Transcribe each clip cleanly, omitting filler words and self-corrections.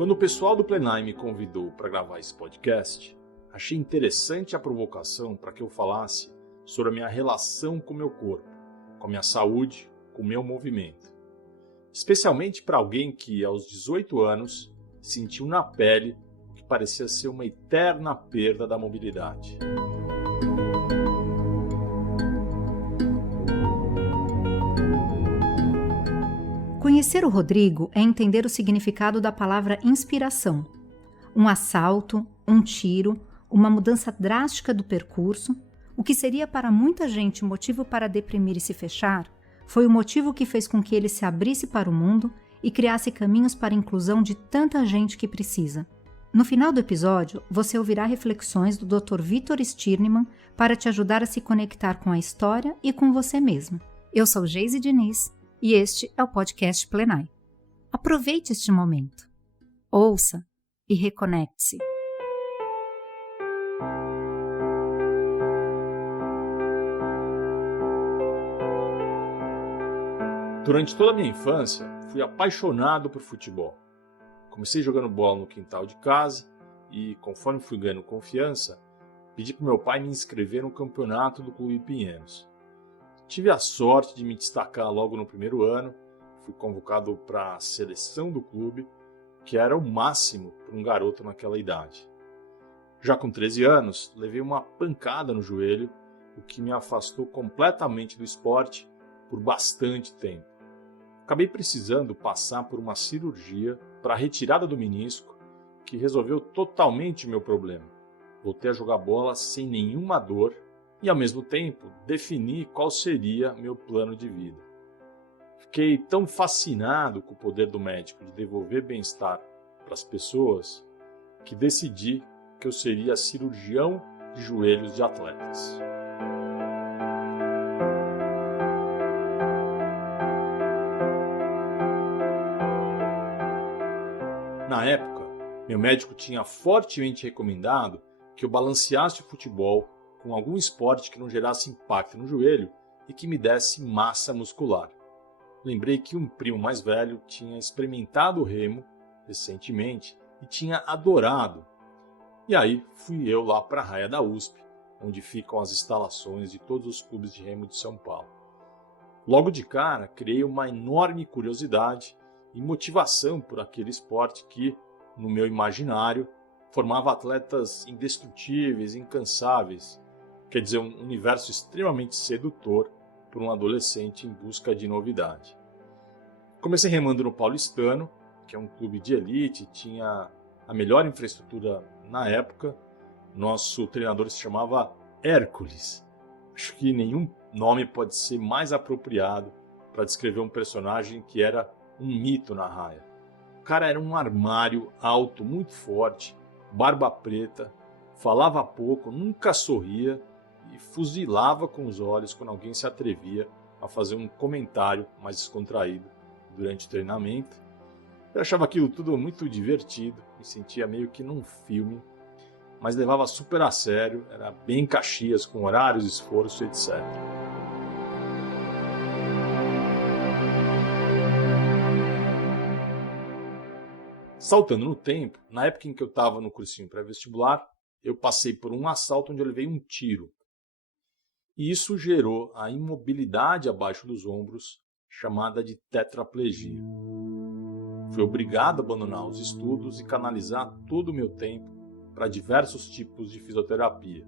Quando o pessoal do Plenai me convidou para gravar esse podcast, achei interessante a provocação para que eu falasse sobre a minha relação com o meu corpo, com a minha saúde, com o meu movimento. Especialmente para alguém que, aos 18 anos, sentiu na pele o que parecia ser uma eterna perda da mobilidade. Conhecer o Rodrigo é entender o significado da palavra inspiração. Um assalto, um tiro, uma mudança drástica do percurso, o que seria para muita gente motivo para deprimir e se fechar, foi o motivo que fez com que ele se abrisse para o mundo e criasse caminhos para a inclusão de tanta gente que precisa. No final do episódio, você ouvirá reflexões do Dr. Vitor Stirnemann para te ajudar a se conectar com a história e com você mesmo. Eu sou Geise Diniz e este é o podcast Plenai. Aproveite este momento. Ouça e reconecte-se. Durante toda a minha infância, fui apaixonado por futebol. Comecei jogando bola no quintal de casa e, conforme fui ganhando confiança, pedi para meu pai me inscrever no campeonato do Clube Pinheiros. Tive a sorte de me destacar logo no primeiro ano, fui convocado para a seleção do clube, que era o máximo para um garoto naquela idade. Já com 13 anos, levei uma pancada no joelho, o que me afastou completamente do esporte por bastante tempo. Acabei precisando passar por uma cirurgia para a retirada do menisco, que resolveu totalmente o meu problema. Voltei a jogar bola sem nenhuma dor e, ao mesmo tempo, defini qual seria meu plano de vida. Fiquei tão fascinado com o poder do médico de devolver bem-estar para as pessoas que decidi que eu seria cirurgião de joelhos de atletas. Na época, meu médico tinha fortemente recomendado que eu balanceasse o futebol com algum esporte que não gerasse impacto no joelho e que me desse massa muscular. Lembrei que um primo mais velho tinha experimentado o remo recentemente e tinha adorado. E aí fui eu lá para a raia da USP, onde ficam as instalações de todos os clubes de remo de São Paulo. Logo de cara, criei uma enorme curiosidade e motivação por aquele esporte que, no meu imaginário, formava atletas indestrutíveis, incansáveis. Quer dizer, um universo extremamente sedutor para um adolescente em busca de novidade. Comecei remando no Paulistano, que é um clube de elite, tinha a melhor infraestrutura na época. Nosso treinador se chamava Hércules. Acho que nenhum nome pode ser mais apropriado para descrever um personagem que era um mito na raia. O cara era um armário alto, muito forte, barba preta, falava pouco, nunca sorria e fuzilava com os olhos quando alguém se atrevia a fazer um comentário mais descontraído durante o treinamento. Eu achava aquilo tudo muito divertido, me sentia meio que num filme, mas levava super a sério, era bem Caxias, com horários, esforço, etc. Saltando no tempo, na época em que eu estava no cursinho pré-vestibular, eu passei por um assalto onde eu levei um tiro. E isso gerou a imobilidade abaixo dos ombros, chamada de tetraplegia. Fui obrigado a abandonar os estudos e canalizar todo o meu tempo para diversos tipos de fisioterapia.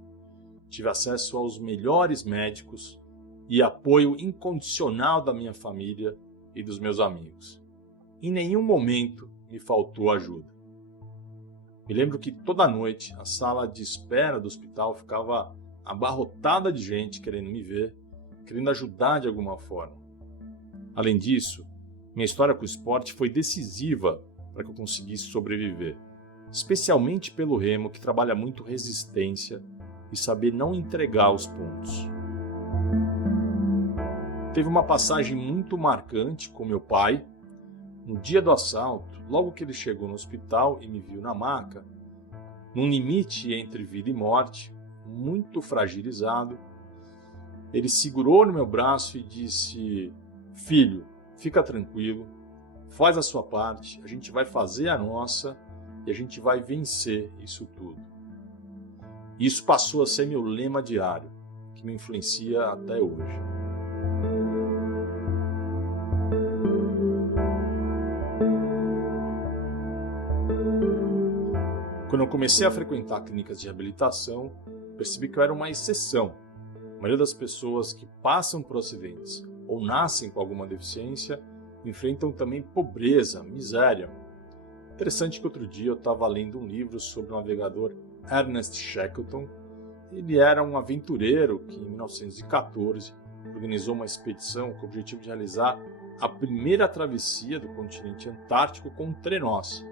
Tive acesso aos melhores médicos e apoio incondicional da minha família e dos meus amigos. Em nenhum momento me faltou ajuda. Me lembro que toda noite a sala de espera do hospital ficava abarrotada de gente querendo me ver, querendo ajudar de alguma forma. Além disso, minha história com o esporte foi decisiva para que eu conseguisse sobreviver, especialmente pelo remo, que trabalha muito resistência e saber não entregar os pontos. Teve uma passagem muito marcante com meu pai. No dia do assalto, logo que ele chegou no hospital e me viu na maca, num limite entre vida e morte, muito fragilizado, ele segurou no meu braço e disse: "Filho, fica tranquilo, faz a sua parte, a gente vai fazer a nossa e a gente vai vencer isso tudo. Isso passou a ser meu lema diário, que me influencia até hoje. Quando eu comecei a frequentar clínicas de reabilitação, percebi que eu era uma exceção. A maioria das pessoas que passam por acidentes ou nascem com alguma deficiência enfrentam também pobreza, miséria. Interessante que outro dia eu estava lendo um livro sobre o navegador Ernest Shackleton. Ele era um aventureiro que, em 1914, organizou uma expedição com o objetivo de realizar a primeira travessia do continente antártico com um trenós.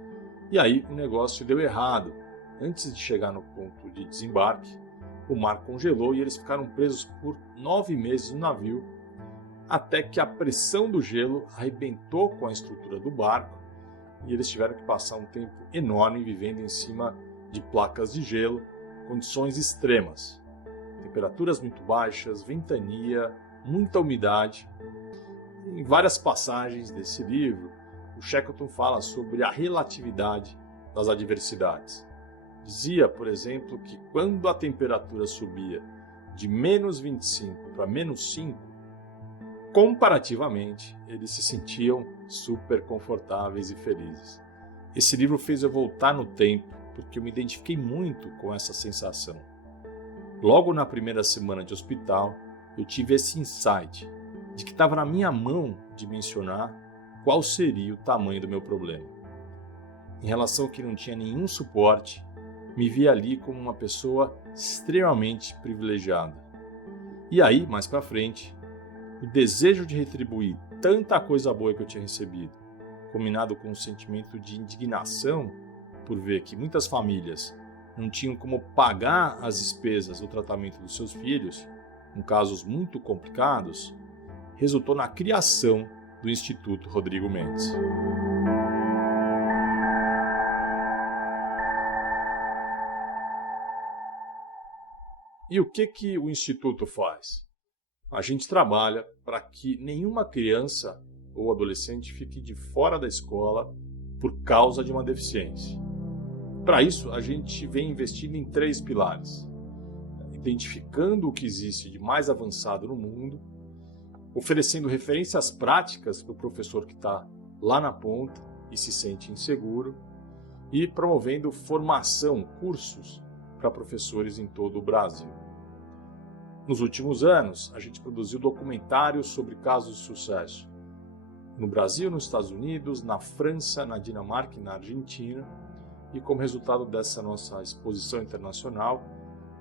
E aí o negócio deu errado. Antes de chegar no ponto de desembarque, o mar congelou e eles ficaram presos por 9 meses no navio, até que a pressão do gelo arrebentou com a estrutura do barco e eles tiveram que passar um tempo enorme vivendo em cima de placas de gelo, condições extremas, temperaturas muito baixas, ventania, muita umidade. Em várias passagens desse livro, o Shackleton fala sobre a relatividade das adversidades. Dizia, por exemplo, que quando a temperatura subia de menos 25 para menos 5, comparativamente, eles se sentiam super confortáveis e felizes. Esse livro fez eu voltar no tempo, porque eu me identifiquei muito com essa sensação. Logo na primeira semana de hospital, eu tive esse insight de que estava na minha mão dimensionar qual seria o tamanho do meu problema. Em relação ao que não tinha nenhum suporte, me via ali como uma pessoa extremamente privilegiada. E aí, mais para frente, o desejo de retribuir tanta coisa boa que eu tinha recebido, combinado com um sentimento de indignação por ver que muitas famílias não tinham como pagar as despesas do tratamento dos seus filhos, em casos muito complicados, resultou na criação do Instituto Rodrigo Mendes. E o que o Instituto faz? A gente trabalha para que nenhuma criança ou adolescente fique de fora da escola por causa de uma deficiência. Para isso, a gente vem investindo em 3 pilares: identificando o que existe de mais avançado no mundo, oferecendo referências práticas para o professor que está lá na ponta e se sente inseguro, e promovendo formação, cursos para professores em todo o Brasil. Nos últimos anos, a gente produziu documentários sobre casos de sucesso no Brasil, nos Estados Unidos, na França, na Dinamarca e na Argentina. E como resultado dessa nossa exposição internacional,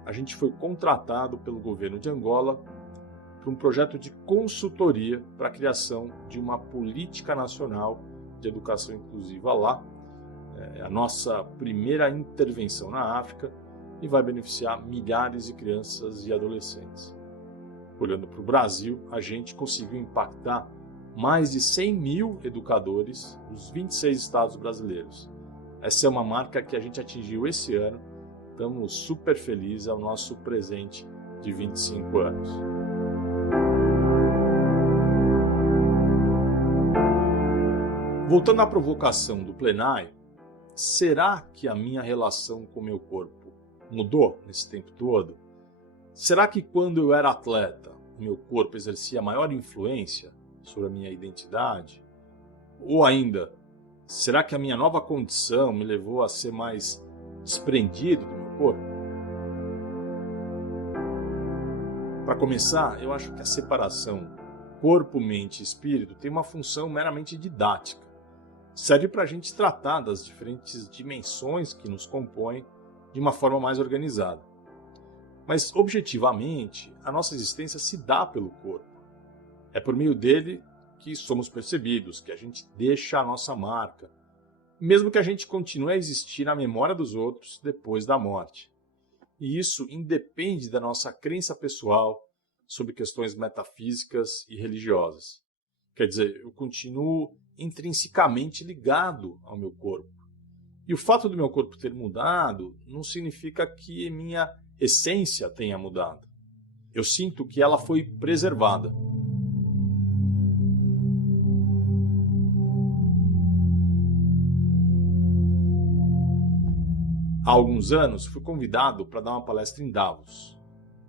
a gente foi contratado pelo governo de Angola para um projeto de consultoria para a criação de uma política nacional de educação inclusiva lá. É a nossa primeira intervenção na África e vai beneficiar milhares de crianças e adolescentes. Olhando para o Brasil, a gente conseguiu impactar mais de 100 mil educadores nos 26 estados brasileiros. Essa é uma marca que a gente atingiu esse ano. Estamos super felizes ao nosso presente de 25 anos. Voltando à provocação do plenário, será que a minha relação com o meu corpo mudou nesse tempo todo? Será que quando eu era atleta, o meu corpo exercia maior influência sobre a minha identidade? Ou ainda, será que a minha nova condição me levou a ser mais desprendido do meu corpo? Para começar, eu acho que a separação corpo, mente e espírito tem uma função meramente didática. Serve para a gente tratar das diferentes dimensões que nos compõem de uma forma mais organizada. Mas, objetivamente, a nossa existência se dá pelo corpo. É por meio dele que somos percebidos, que a gente deixa a nossa marca, mesmo que a gente continue a existir na memória dos outros depois da morte. E isso independe da nossa crença pessoal sobre questões metafísicas e religiosas. Quer dizer, eu continuo intrinsecamente ligado ao meu corpo. E o fato do meu corpo ter mudado não significa que minha essência tenha mudado. Eu sinto que ela foi preservada. Há alguns anos, fui convidado para dar uma palestra em Davos.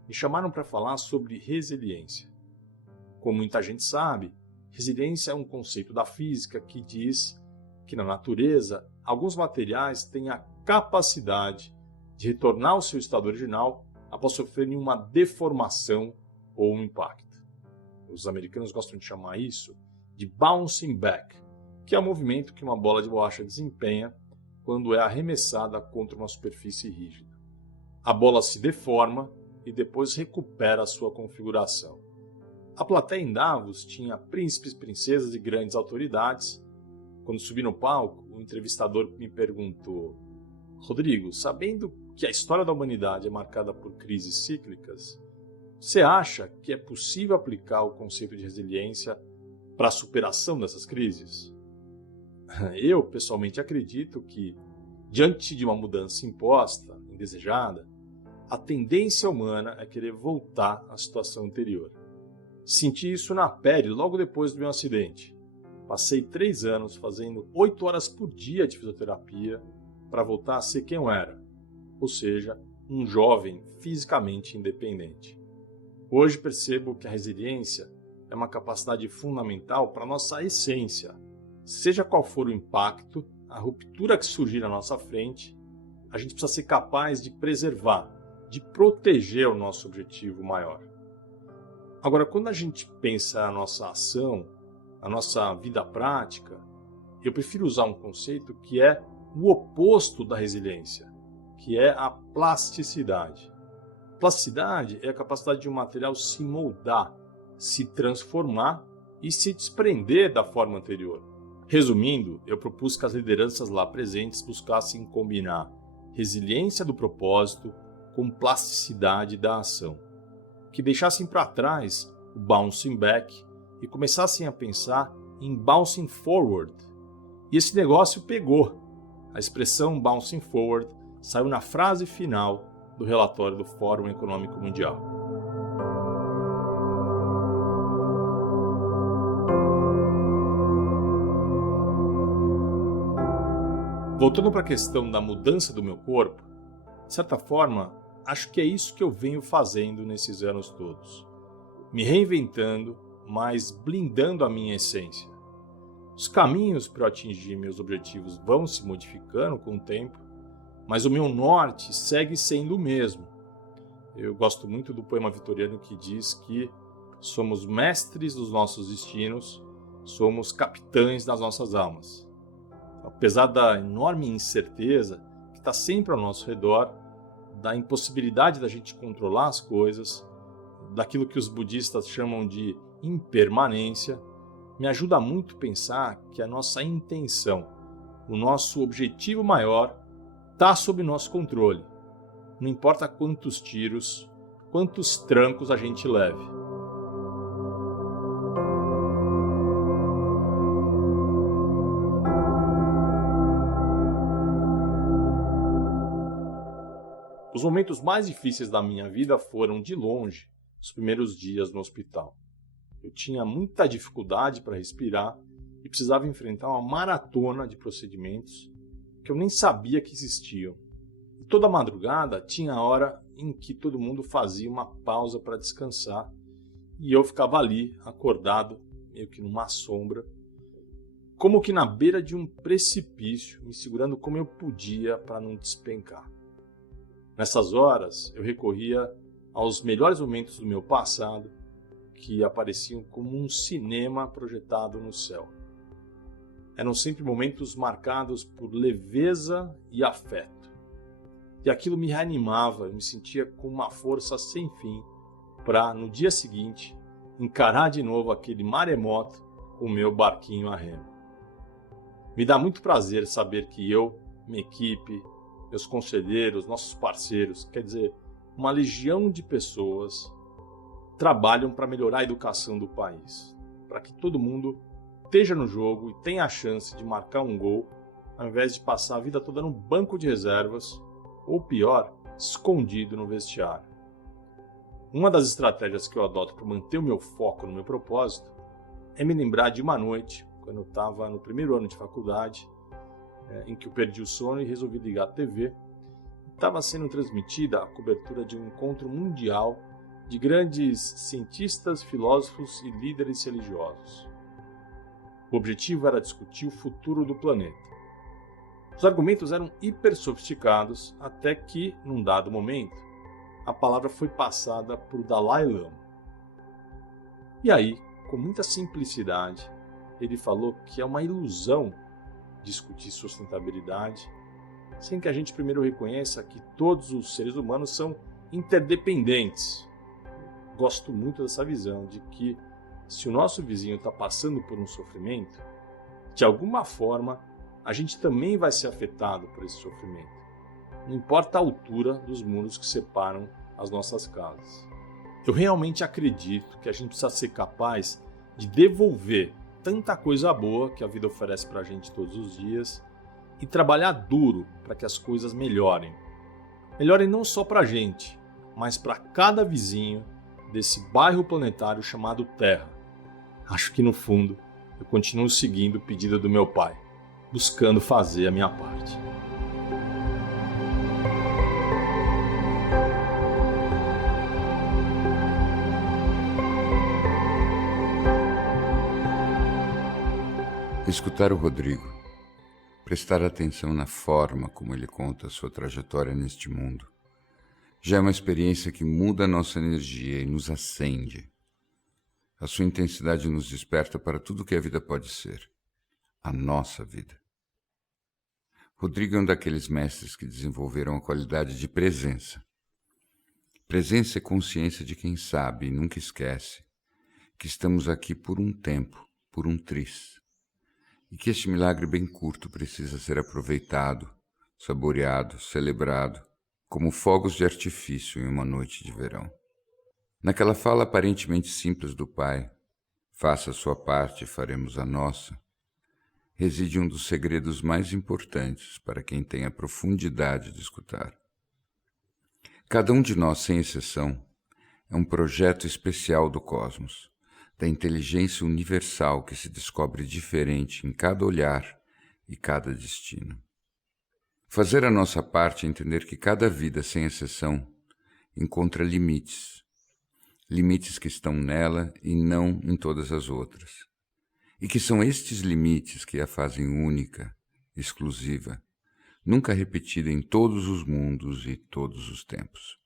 Me chamaram para falar sobre resiliência. Como muita gente sabe, resiliência é um conceito da física que diz que na natureza, alguns materiais têm a capacidade de retornar ao seu estado original após sofrerem uma deformação ou um impacto. Os americanos gostam de chamar isso de bouncing back, que é o movimento que uma bola de borracha desempenha quando é arremessada contra uma superfície rígida. A bola se deforma e depois recupera a sua configuração. A plateia em Davos tinha príncipes, princesas e grandes autoridades. Quando subi no palco, o entrevistador me perguntou: Rodrigo, sabendo que a história da humanidade é marcada por crises cíclicas, você acha que é possível aplicar o conceito de resiliência para a superação dessas crises? Eu, pessoalmente, acredito que, diante de uma mudança imposta, indesejada, a tendência humana é querer voltar à situação anterior. Senti isso na pele logo depois do meu acidente. Passei 3 anos fazendo 8 horas por dia de fisioterapia para voltar a ser quem eu era, ou seja, um jovem fisicamente independente. Hoje percebo que a resiliência é uma capacidade fundamental para a nossa essência. Seja qual for o impacto, a ruptura que surgir na nossa frente, a gente precisa ser capaz de preservar, de proteger o nosso objetivo maior. Agora, quando a gente pensa na nossa ação, na nossa vida prática, eu prefiro usar um conceito que é o oposto da resiliência, que é a plasticidade. Plasticidade é a capacidade de um material se moldar, se transformar e se desprender da forma anterior. Resumindo, eu propus que as lideranças lá presentes buscassem combinar resiliência do propósito com plasticidade da ação, que deixassem para trás o bouncing back e começassem a pensar em bouncing forward. E esse negócio pegou. A expressão bouncing forward saiu na frase final do relatório do Fórum Econômico Mundial. Voltando para a questão da mudança do meu corpo, de certa forma, acho que é isso que eu venho fazendo nesses anos todos. Me reinventando, mas blindando a minha essência. Os caminhos para eu atingir meus objetivos vão se modificando com o tempo, mas o meu norte segue sendo o mesmo. Eu gosto muito do poema vitoriano que diz que somos mestres dos nossos destinos, somos capitães das nossas almas. Apesar da enorme incerteza que está sempre ao nosso redor, da impossibilidade da gente controlar as coisas, daquilo que os budistas chamam de impermanência, me ajuda muito pensar que a nossa intenção, o nosso objetivo maior, está sob nosso controle. Não importa quantos tiros, quantos trancos a gente leve. Os momentos mais difíceis da minha vida foram, de longe, os primeiros dias no hospital. Eu tinha muita dificuldade para respirar e precisava enfrentar uma maratona de procedimentos que eu nem sabia que existiam. E toda madrugada tinha a hora em que todo mundo fazia uma pausa para descansar e eu ficava ali, acordado, meio que numa sombra, como que na beira de um precipício, me segurando como eu podia para não despencar. Nessas horas, eu recorria aos melhores momentos do meu passado, que apareciam como um cinema projetado no céu. Eram sempre momentos marcados por leveza e afeto. E aquilo me reanimava, eu me sentia com uma força sem fim para, no dia seguinte, encarar de novo aquele maremoto com o meu barquinho a remo. Me dá muito prazer saber que eu, minha equipe, meus conselheiros, nossos parceiros, quer dizer, uma legião de pessoas trabalham para melhorar a educação do país, para que todo mundo esteja no jogo e tenha a chance de marcar um gol, ao invés de passar a vida toda no banco de reservas, ou pior, escondido no vestiário. Uma das estratégias que eu adoto para manter o meu foco no meu propósito é me lembrar de uma noite, quando eu estava no primeiro ano de faculdade, em que eu perdi o sono e resolvi ligar a TV, estava sendo transmitida a cobertura de um encontro mundial de grandes cientistas, filósofos e líderes religiosos. O objetivo era discutir o futuro do planeta. Os argumentos eram hiper sofisticados até que, num dado momento, a palavra foi passada por Dalai Lama. E aí, com muita simplicidade, ele falou que é uma ilusão discutir sustentabilidade sem que a gente primeiro reconheça que todos os seres humanos são interdependentes. Gosto muito dessa visão de que se o nosso vizinho está passando por um sofrimento, de alguma forma a gente também vai ser afetado por esse sofrimento. Não importa a altura dos muros que separam as nossas casas. Eu realmente acredito que a gente precisa ser capaz de devolver tanta coisa boa que a vida oferece para a gente todos os dias e trabalhar duro para que as coisas melhorem. Melhorem não só para a gente, mas para cada vizinho desse bairro planetário chamado Terra. Acho que no fundo eu continuo seguindo o pedido do meu pai, buscando fazer a minha parte. Escutar o Rodrigo, prestar atenção na forma como ele conta a sua trajetória neste mundo, já é uma experiência que muda a nossa energia e nos acende. A sua intensidade nos desperta para tudo que a vida pode ser, a nossa vida. Rodrigo é um daqueles mestres que desenvolveram a qualidade de presença. Presença é consciência de quem sabe e nunca esquece que estamos aqui por um tempo, por um tris. E que este milagre bem curto precisa ser aproveitado, saboreado, celebrado, como fogos de artifício em uma noite de verão. Naquela fala aparentemente simples do Pai, faça a sua parte e faremos a nossa, reside um dos segredos mais importantes para quem tem a profundidade de escutar. Cada um de nós, sem exceção, é um projeto especial do cosmos, da inteligência universal que se descobre diferente em cada olhar e cada destino. Fazer a nossa parte é entender que cada vida, sem exceção, encontra limites. Limites que estão nela e não em todas as outras. E que são estes limites que a fazem única, exclusiva, nunca repetida em todos os mundos e todos os tempos.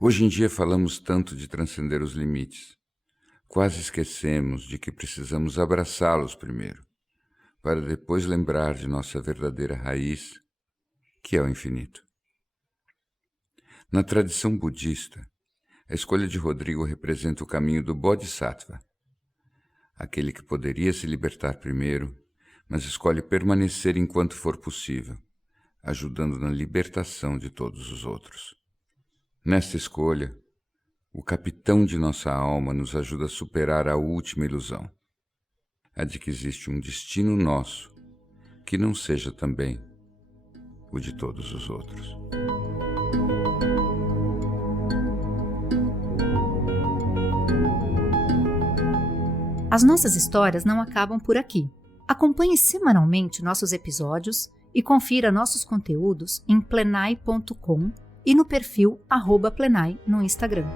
Hoje em dia falamos tanto de transcender os limites. Quase esquecemos de que precisamos abraçá-los primeiro, para depois lembrar de nossa verdadeira raiz, que é o infinito. Na tradição budista, a escolha de Rodrigo representa o caminho do Bodhisattva, aquele que poderia se libertar primeiro, mas escolhe permanecer enquanto for possível, ajudando na libertação de todos os outros. Nesta escolha, o capitão de nossa alma nos ajuda a superar a última ilusão, a de que existe um destino nosso que não seja também o de todos os outros. As nossas histórias não acabam por aqui. Acompanhe semanalmente nossos episódios e confira nossos conteúdos em plenai.com e no perfil @plenai no Instagram.